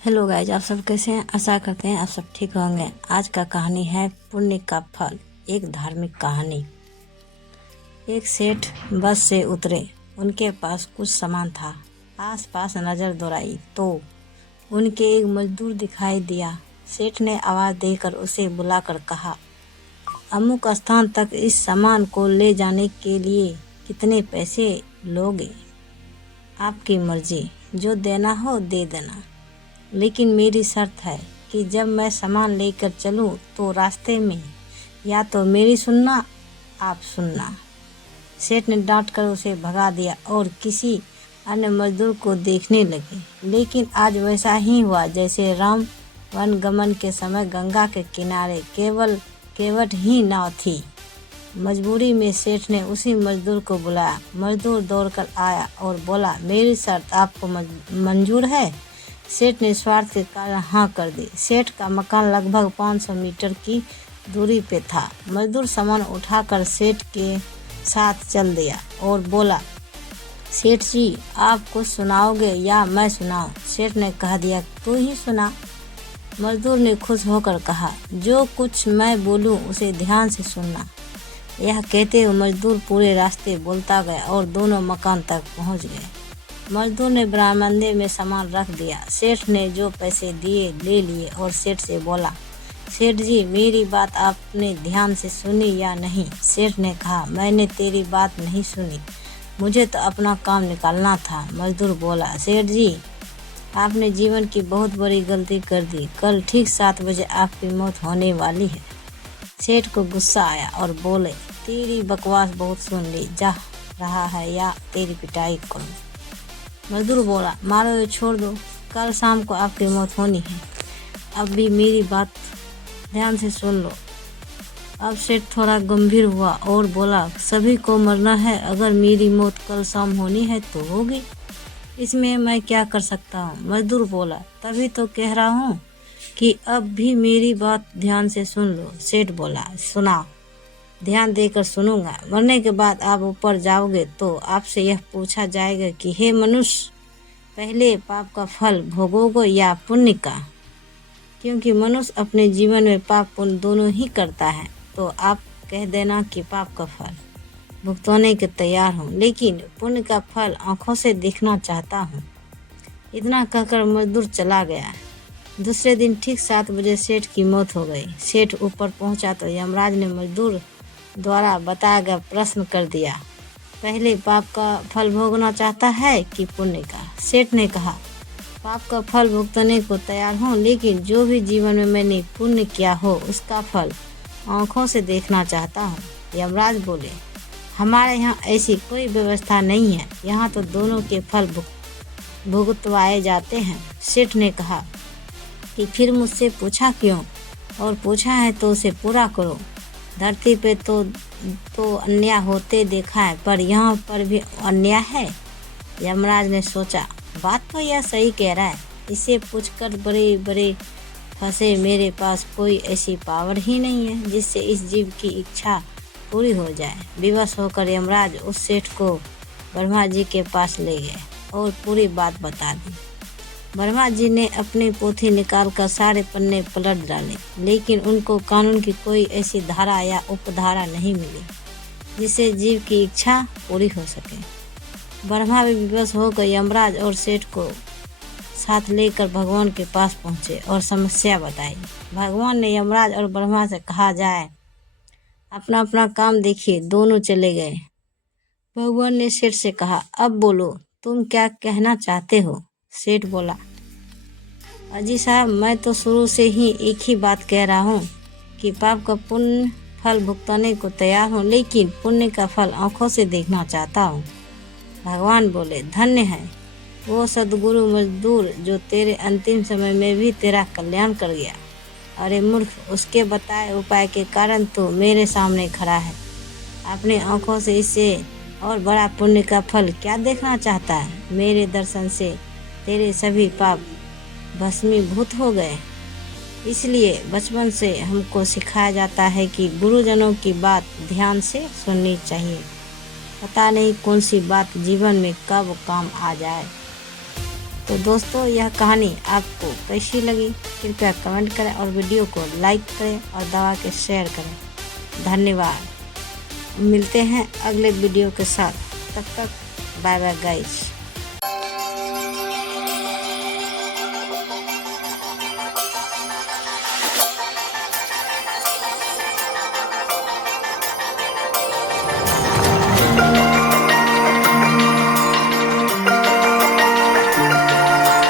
Hello guys, आप सब कैसे हैं? आशा करते हैं आप सब ठीक होंगे। आज का कहानी है पुण्य का फल। एक धार्मिक कहानी। एक सेठ बस से उतरे। उनके पास कुछ सामान था। आसपास नजर दौड़ाई तो उनके एक मजदूर दिखाई दिया। सेठ ने आवाज देकर उसे बुलाकर कहा, अमुक स्थान तक इस सामान को ले जाने के लिए कितने पैसे लोगे? आपकी मर्जी, जो देना हो दे देना, लेकिन मेरी शर्त है कि जब मैं सामान लेकर चलूं तो रास्ते में या तो मेरी सुनना, आप सुनना। सेठ ने डांट कर उसे भगा दिया और किसी अन्य मजदूर को देखने लगे। लेकिन आज वैसा ही हुआ जैसे राम वन गमन के समय गंगा के किनारे केवल केवट ही नाव थी। मजबूरी में सेठ ने उसी मजदूर को बुलाया। मजदूर दौड़कर आया और बोला, मेरी शर्त आपको मंजूर है? सेठ ने स्वार्थ के कारण हाँ कर दी। सेठ का मकान लगभग 500 मीटर की दूरी पे था। मजदूर सामान उठाकर सेठ के साथ चल दिया और बोला, सेठ जी, आप कुछ सुनाओगे या मैं सुनाऊं? सेठ ने कह दिया, तू ही सुना। मजदूर ने खुश होकर कहा, जो कुछ मैं बोलूं उसे ध्यान से सुनना। यह कहते हुए मजदूर पूरे रास्ते बोलता गया और दोनों मकान तक पहुंच गए। मजदूर ने बरामदे में सामान रख दिया। सेठ ने जो पैसे दिए ले लिए और सेठ से बोला, सेठ जी, मेरी बात आपने ध्यान से सुनी या नहीं? सेठ ने कहा, मैंने तेरी बात नहीं सुनी, मुझे तो अपना काम निकालना था। मजदूर बोला, सेठ जी, आपने जीवन की बहुत बड़ी गलती कर दी। कल ठीक 7 बजे आपकी मौत होने वाली है। सेठ को गुस्सा आया और बोले, तेरी बकवास बहुत सुन ली, जा रहा है या तेरी पिटाई करूं? मजदूर बोला, मारो ये छोड़ दो, कल शाम को आपकी मौत होनी है। अब भी मेरी बात ध्यान से सुन लो। अब सेठ थोड़ा गंभीर हुआ और बोला, सभी को मरना है, अगर मेरी मौत कल शाम होनी है तो होगी, इसमें मैं क्या कर सकता हूँ? मजदूर बोला, तभी तो कह रहा हूँ कि अब भी मेरी बात ध्यान से सुन लो। सेठ बोला, सुना, ध्यान देकर सुनूंगा। मरने के बाद आप ऊपर जाओगे तो आपसे यह पूछा जाएगा कि हे मनुष्य, पहले पाप का फल भोगोगे या पुण्य का? क्योंकि मनुष्य अपने जीवन में पाप पुण्य दोनों ही करता है, तो आप कह देना कि पाप का फल भुगतने के तैयार हूँ, लेकिन पुण्य का फल आंखों से देखना चाहता हूँ। इतना कहकर मजदूर चला गया। दूसरे दिन ठीक 7 बजे सेठ की मौत हो गई। सेठ ऊपर पहुंचा तो यमराज ने मजदूर द्वारा बताया गया प्रश्न कर दिया, पहले पाप का फल भोगना चाहता है कि पुण्य का? सेठ ने कहा, पाप का फल भुगतने को तैयार हूँ, लेकिन जो भी जीवन में मैंने पुण्य किया हो उसका फल आंखों से देखना चाहता हूँ। यमराज बोले, हमारे यहाँ ऐसी कोई व्यवस्था नहीं है, यहाँ तो दोनों के फल भुगतवाए जाते हैं। सेठ ने कहा कि फिर मुझसे पूछा क्यों? और पूछा है तो उसे पूरा करो। धरती पे तो अन्याय होते देखा है, पर यहाँ पर भी अन्याय है। यमराज ने सोचा, बात तो यह सही कह रहा है, इसे पूछकर बड़े बड़े फंसे। मेरे पास कोई ऐसी पावर ही नहीं है जिससे इस जीव की इच्छा पूरी हो जाए। विवश होकर यमराज उस सेठ को ब्रह्मा जी के पास ले गए और पूरी बात बता दी। ब्रह्मा जी ने अपनी पोथी निकालकर सारे पन्ने पलट डाले, लेकिन उनको कानून की कोई ऐसी धारा या उपधारा नहीं मिली जिससे जीव की इच्छा पूरी हो सके। ब्रह्मा भी विवश होकर यमराज और सेठ को साथ लेकर भगवान के पास पहुँचे और समस्या बताई। भगवान ने यमराज और ब्रह्मा से कहा जाए, अपना अपना काम देखिए। दोनों चले गए। भगवान ने सेठ से कहा, अब बोलो, तुम क्या कहना चाहते हो? सेठ बोला, अजी साहब, मैं तो शुरू से ही एक ही बात कह रहा हूँ कि पाप का पुण्य फल भुगतने को तैयार हूँ, लेकिन पुण्य का फल आंखों से देखना चाहता हूँ। भगवान बोले, धन्य है वो सदगुरु मजदूर जो तेरे अंतिम समय में भी तेरा कल्याण कर गया। अरे मूर्ख, उसके बताए उपाय के कारण तो मेरे सामने खड़ा है। अपनी आंखों से इससे और बड़ा पुण्य का फल क्या देखना चाहता है? मेरे दर्शन से तेरे सभी पाप भस्मीभूत हो गए। इसलिए बचपन से हमको सिखाया जाता है कि गुरुजनों की बात ध्यान से सुननी चाहिए। पता नहीं कौन सी बात जीवन में कब काम आ जाए। तो दोस्तों यह कहानी आपको कैसी लगी कृपया कमेंट करें और वीडियो को लाइक करें और दबा के शेयर करें। धन्यवाद। मिलते हैं अगले वीडियो के साथ, तब तक बाय बाय गाइस।